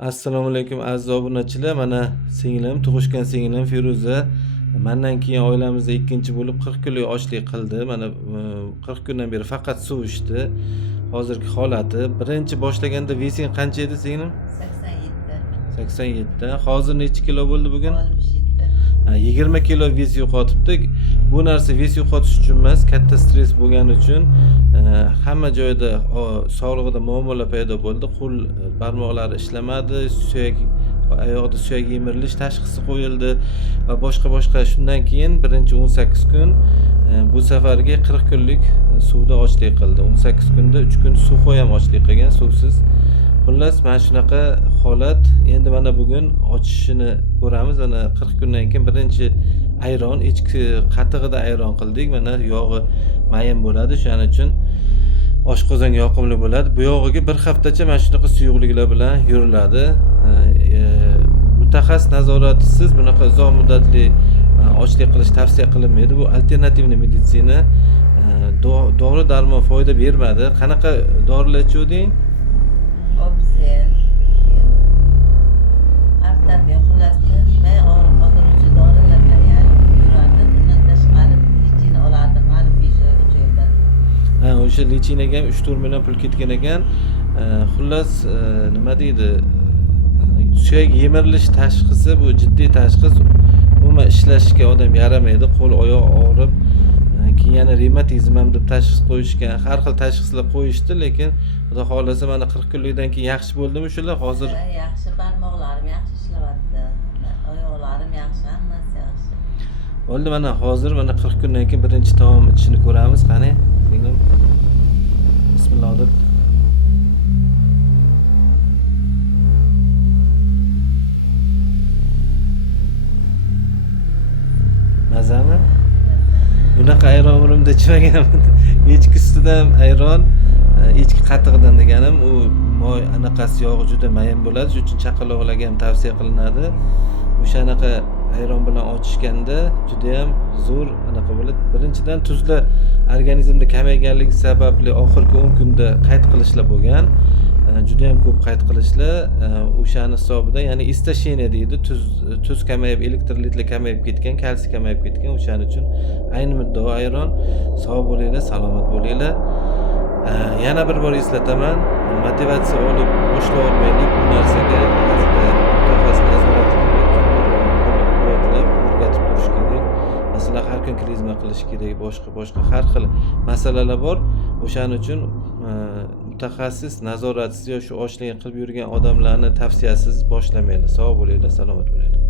Assalomu alaykum aziz obunachilar. Mana singlim, tug'ishgan singlim Feruza mendan keyin oilamizda ikkinchi bo'lib 40 kunlik ochlik qildi. Mana 40 kundan beri faqat suv ichdi. Hozirgi holati, birinchi boshlaganda vesing qancha edi singlim? 87. 87. Hozir necha kilo bo'ldi bugun? 67. 20 kilo ves yo'qotibdi. Bu narsa ves yo'qotish uchun emas, katta stress bo'lgani uchun hamma joyda sog'lig'ida muammolar paydo bo'ldi. Qo'l barmoqlari ishlamadi, oyoqda suyak yemirilish tashxisi qo'yildi va boshqa. Shundan keyin birinchi 18 kun bu safargi 40 kunlik suvda ochlik qildi. 18 kunda 3 kun suv ham ochlik qilgan, suvsiz. Xullas, mana shunaqa holat. Endi mana bugun ochishini ko'ramiz. Mana 40 kundan keyin birinchi ayron, echki qatig'ida ayron qildik. Mana yog'i mayin bo'ladi, shuning uchun oshqozonga yoqimli bo'ladi. Bu yog'iga bir haftacha mana shunaqa suyuqliklar bilan yuriladi. Mutaxassis nazoratisiz bunaqa uzoq muddatli ochlik qilish tavsiya qilinmaydi. Bu alternativniy meditsina. Dori-darmon foyda bermadi. Qanaqa dorilar ichuvding? Obzel. Haftaga xulosa may og'riq qoldiruvchi dorilar bilan yurardi. Bundan tashqari lichina olardim hali 5 oydan. O'sha lichinaga ham 3-4 million pul ketgan ekan. Xullas, nima deydi? Suyak yemirilish tashxisi bu jiddiy tashxis. Umuman ishlashga odam yaramaydi, qo'l oyoq og'rib, keyin yana revmatizm ham deb tashxis qo'yishgan. Har xil tashxislar qo'yishdi, lekin xudo xolasa mana 40 kunlikdan keyin yaxshi bo'ldimi shular? Hozir Yaxshi, barmoqlarim yaxshi ishlayapti. Oyoqlarim yaxshi, hammasi yaxshi. bo'ldi. Mana hozir mana 40 kundan keyin birinchi taom ichishini ko'ramiz. Qani? Singlim. Bismillah deb. Mazami? Bunaqa ayron umrimda ichmaganman. Echki ustidan ayron, echki qatig'idan deganim, u moy anaqasi yog'i juda mayin bo'ladi, shuning uchun chaqaloqlarga ham tavsiya qilinadi. O'shanaqa ayron bilan ochishganda juda ham zo'r anaqa bo'ladi. Birinchidan tuzlar organizmda kamayganligi sababli oxirgi 10 kunda qayd qilishlar bo'lgan. Juda ham ko'p qayd qilishlar, o'shani hisobidan, ya'ni istasheniya deydi, tuz kamayib, elektrolitlar kamayib ketgan, kalsiy kamayib ketgan. O'shaning uchun ayni muddao ayron. Sog' bo'linglar, salomat bo'linglar. Yana bir bor eslataman, motivatsiya olib boshlay olmaylik bu narsaga. Mutaxassis nazoratiga qo'llab-quvvatlab o'rgatib turish kerak. Masalan, har kun klizma qilish kerak, boshqa har xil masalalar bor. O'shaning uchun mutaxassis nazoratisiz yoki shu ochlikni qilib yurgan odamlarni tavsiyasiz boshlamanglar. Sog' bo'linglar, salomat bo'linglar.